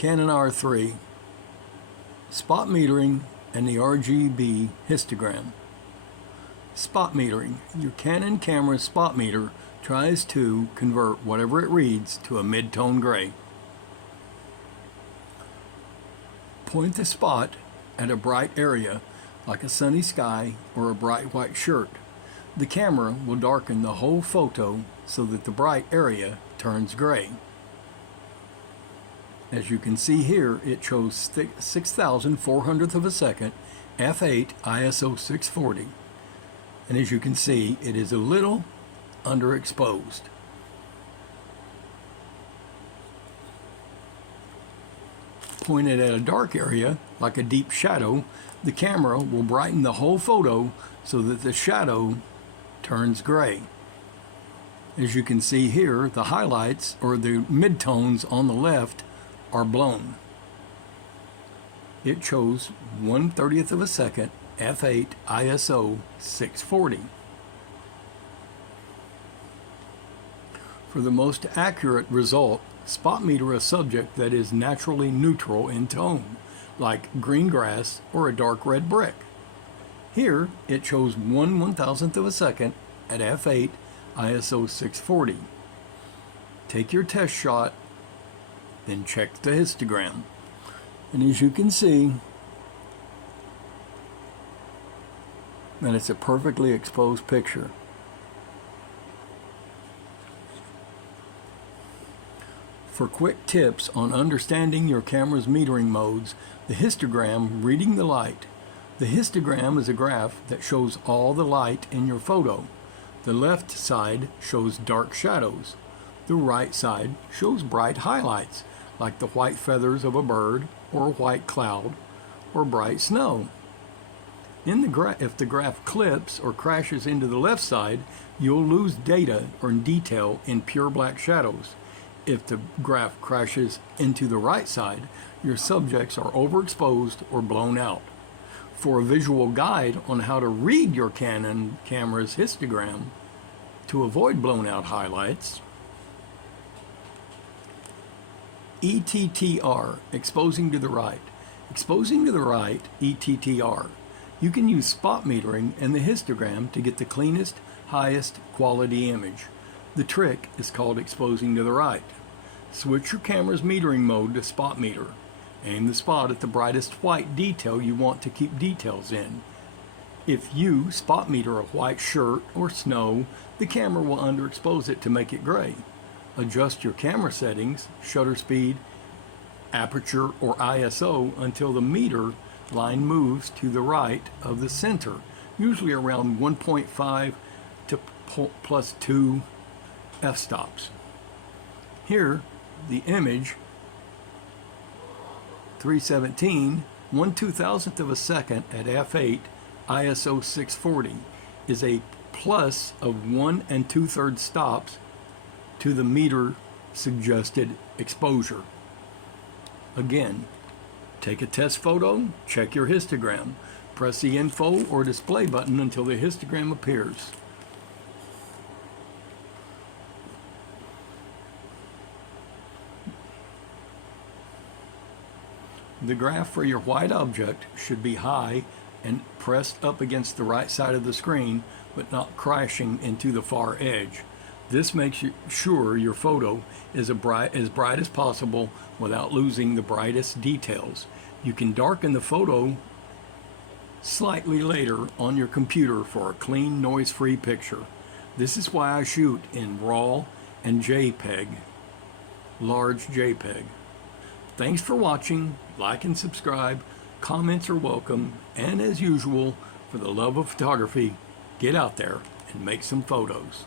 CanonR3, spot metering, and the RGB histogram. Spot metering. Your Canon camera spot meter tries to convert whatever it reads to a mid-tone gray. Point the spot at a bright area like a sunny sky or a bright white shirt. The camera will darken the whole photo so that the bright area turns gray. As you can see here, it shows 6,400th of a second, f8 ISO 640. And as you can see, it is a little underexposed. Pointed at a dark area, like a deep shadow, the camera will brighten the whole photo so that the shadow turns gray. As you can see here, the highlights, or the midtones on the left, are blown. It shows 1/30th of a second, f8 ISO 640. For the most accurate result, spot meter a subject that is naturally neutral in tone, like green grass or a dark red brick. Here, it shows 1/1000th of a second at f8 ISO 640. Take your test shot, then check the histogram. And as you can see, that it's a perfectly exposed picture. For quick tips on understanding your camera's metering modes, the histogram reading the light. The histogram is a graph that shows all the light in your photo. The left side shows dark shadows. The right side shows bright highlights, like the white feathers of a bird, or a white cloud, or bright snow. If the graph clips or crashes into the left side, you'll lose data or detail in pure black shadows. If the graph crashes into the right side, your subjects are overexposed or blown out. For a visual guide on how to read your Canon camera's histogram to avoid blown out highlights, ETTR, exposing to the right. Exposing to the right, ETTR. You can use spot metering and the histogram to get the cleanest, highest quality image. The trick is called exposing to the right. Switch your camera's metering mode to spot meter. Aim the spot at the brightest white detail you want to keep details in. If you spot meter a white shirt or snow, the camera will underexpose it to make it gray. Adjust your camera settings, shutter speed, aperture, or ISO until the meter line moves to the right of the center, usually around 1.5 to plus 2 f-stops. Here, the image 317, 1/2000th of a second at f8 ISO 640 is a plus of 1 2/3 stops to the meter suggested exposure. Again, take a test photo, check your histogram, press the info or display button until the histogram appears. The graph for your white object should be high and pressed up against the right side of the screen, but not crashing into the far edge. This makes sure your photo is as bright as possible without losing the brightest details. You can darken the photo slightly later on your computer for a clean, noise-free picture. This is why I shoot in RAW and JPEG, large JPEG. Thanks for watching. Like and subscribe. Comments are welcome. And as usual, for the love of photography, get out there and make some photos.